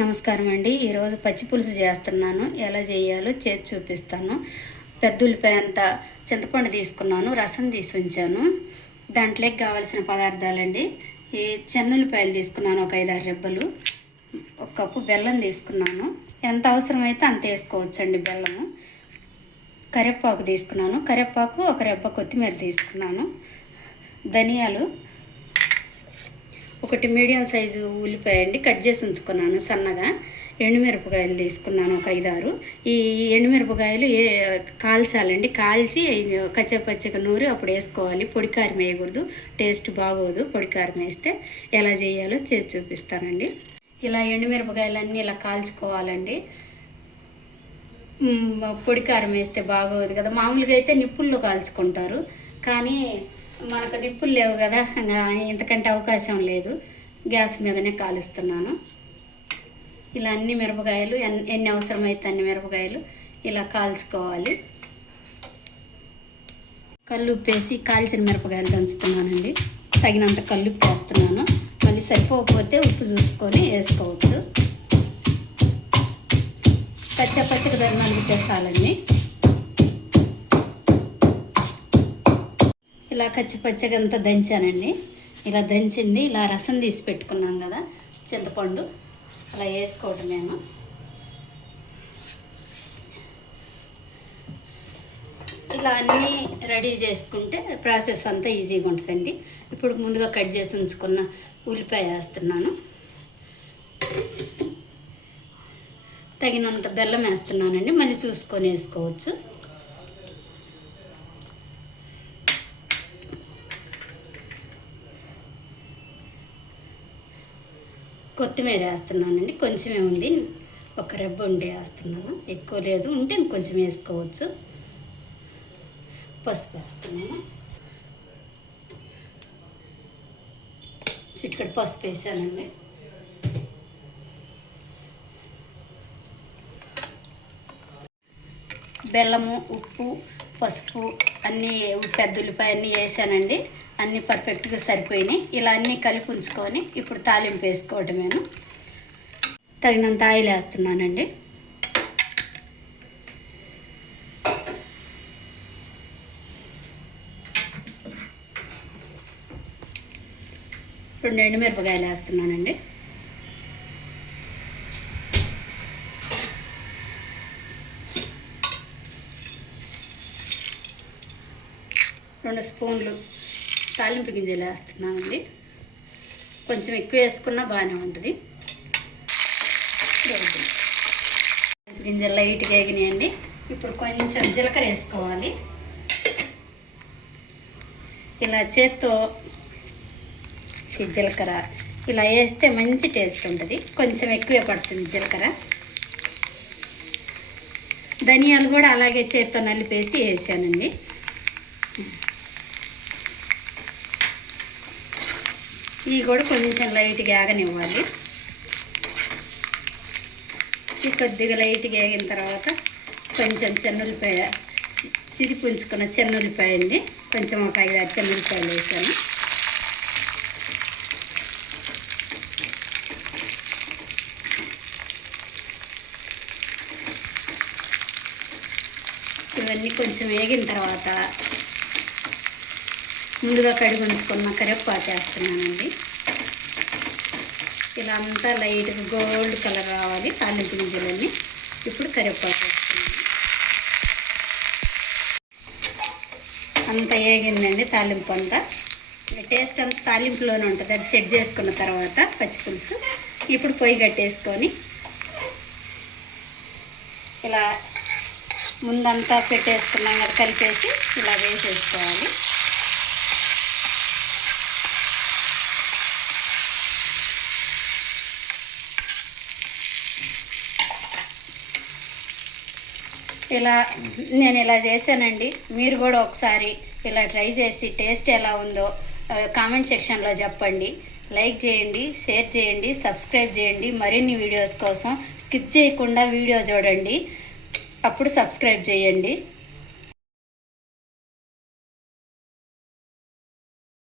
నమస్కారం అండి. ఈరోజు పచ్చి పులుసు చేస్తున్నాను. ఎలా చేయాలో చేసి చూపిస్తాను. పెద్ద ఉల్లిపాయ అంత చింతపండు తీసుకున్నాను, రసం తీసి ఉంచాను. దాంట్లోకి కావాల్సిన పదార్థాలండి. ఈ చెన్నుల్లిపాయలు తీసుకున్నాను, ఒక 5-6 రెబ్బలు. ఒక కప్పు బెల్లం తీసుకున్నాను. ఎంత అవసరమైతే అంత వేసుకోవచ్చండి బెల్లము. కరివేపాకు తీసుకున్నాను. కరివేపాకు ఒక రెబ్బ కొత్తిమీర తీసుకున్నాను. ధనియాలు, ఒకటి మీడియం సైజు ఉల్లిపాయ అండి, కట్ చేసి ఉంచుకున్నాను సన్నగా. ఎండుమిరపకాయలు తీసుకున్నాను ఒక 5-6. ఈ ఎండుమిరపకాయలు కాల్చాలండి. కాల్చి కచ్చపచ్చగా నూరి అప్పుడు వేసుకోవాలి. పొడి కారం వేయకూడదు, టేస్ట్ బాగోదు పొడి కారం వేస్తే. ఎలా చేయాలో చేసి చూపిస్తానండి. ఇలా ఎండుమిరపకాయలన్నీ ఇలా కాల్చుకోవాలండి. పొడి కారం వేస్తే బాగోదు కదా. మామూలుగా అయితే నిప్పుల్లో కాల్చుకుంటారు, కానీ మనకు నిప్పులు లేవు కదా, ఇంతకంటే అవకాశం లేదు. గ్యాస్ మీదనే కాలుస్తున్నాను. ఇలా అన్ని మిరపకాయలు ఎన్ని అవసరమైతే అన్ని మిరపకాయలు ఇలా కాల్చుకోవాలి. కల్లుప్పు వేసి కాల్చిన మిరపకాయలు దంచుతున్నానండి. తగినంత కల్లుప్పు వేస్తున్నాను. మళ్ళీ సరిపోకపోతే ఉప్పు చూసుకొని వేసుకోవచ్చు. పచ్చగా దంచి వేసాలండి. ఇలా కచ్చిపచ్చగా అంతా దంచానండి. ఇలా దంచింది, ఇలా రసం తీసి పెట్టుకున్నాం కదా చింతపండు, అలా వేసుకోవటమేమో. ఇలా అన్నీ రెడీ చేసుకుంటే ప్రాసెస్ అంతా ఈజీగా ఉంటుందండి. ఇప్పుడు ముందుగా కట్ చేసి ఉంచుకున్న ఉల్లిపాయ వేస్తున్నాను. తగినంత బెల్లం వేస్తున్నానండి, మళ్ళీ చూసుకొని వేసుకోవచ్చు. కొత్తిమీర వేస్తున్నానండి, కొంచెమే ఉంది, ఒక రెబ్బ ఉంటే వేస్తున్నాను, ఎక్కువ లేదు, ఉంటే ఇంకొంచెం వేసుకోవచ్చు. పసుపు వేస్తున్నాను, చిటికెడు పసుపు వేసానండి. బెల్లము, ఉప్పు, పసుపు అన్నీ, పెద్ద ఉల్లిపాయ అన్నీ వేసానండి. అన్నీ పర్ఫెక్ట్గా సరిపోయినాయి. ఇలా అన్నీ కలిపి ఉంచుకొని ఇప్పుడు తాలింపు వేసుకోవటమేను. తగినంత ఆయిల్ వేస్తున్నానండి. రెండు ఎండుమిరపకాయలు వేస్తున్నానండి. రెండు స్పూన్లు తాలింపు గింజలు వేస్తున్నామండి. కొంచెం ఎక్కువ వేసుకున్నా బాగానే ఉంటుంది. గింజలు లైట్గా వేగినాయండి. ఇప్పుడు కొంచెం జీలకర్ర వేసుకోవాలి. ఇలా చేత్తో జీలకర్ర ఇలా వేస్తే మంచి టేస్ట్ ఉంటుంది. కొంచెం ఎక్కువే పడుతుంది జీలకర్ర. ధనియాలు కూడా అలాగే చేత్తో నలిపేసి వేసానండి. ఇవి కూడా కొంచెం లైట్గా ఆగనివ్వాలి. ఇది కొద్దిగా లైట్గా వేగిన తర్వాత కొంచెం చెన్నుల్లిపాయ, చిదిపి ఉంచుకున్న చెన్నుల్లిపాయ అండి, కొంచెం ఒక 5-6 చెన్నుల్లిపాయలు వేసాను. ఇవన్నీ కొంచెం వేగిన తర్వాత ముందుగా కడిగి ఉంచుకున్న కరివేపాకు వేస్తున్నానండి. ఇలా అంతా లైట్గా గోల్డ్ కలర్ రావాలి తాలింపు గింజలన్నీ. ఇప్పుడు కరివేపాకు వేస్తున్నాను. అంతా వేగిందండి తాలింపు అంతా. టేస్ట్ అంతా తాలింపులోనే ఉంటుంది, అది సెట్ చేసుకున్న తర్వాత పచ్చి పులుసు. ఇప్పుడు పొయ్యి కట్టేసుకొని ఇలా ముందంతా పెట్టేసుకున్నాం కదా, కలిపేసి ఇలా వేసేసుకోవాలి. నేను ఇలా చేశానండి. మీరు కూడా ఒకసారి ఇలా ట్రై చేసి టేస్ట్ ఎలా ఉందో కామెంట్ సెక్షన్లో చెప్పండి. లైక్ చేయండి, షేర్ చేయండి, సబ్స్క్రైబ్ చేయండి. మరిన్ని వీడియోస్ కోసం స్కిప్ చేయకుండా వీడియో చూడండి, అప్పుడు సబ్స్క్రైబ్ చేయండి.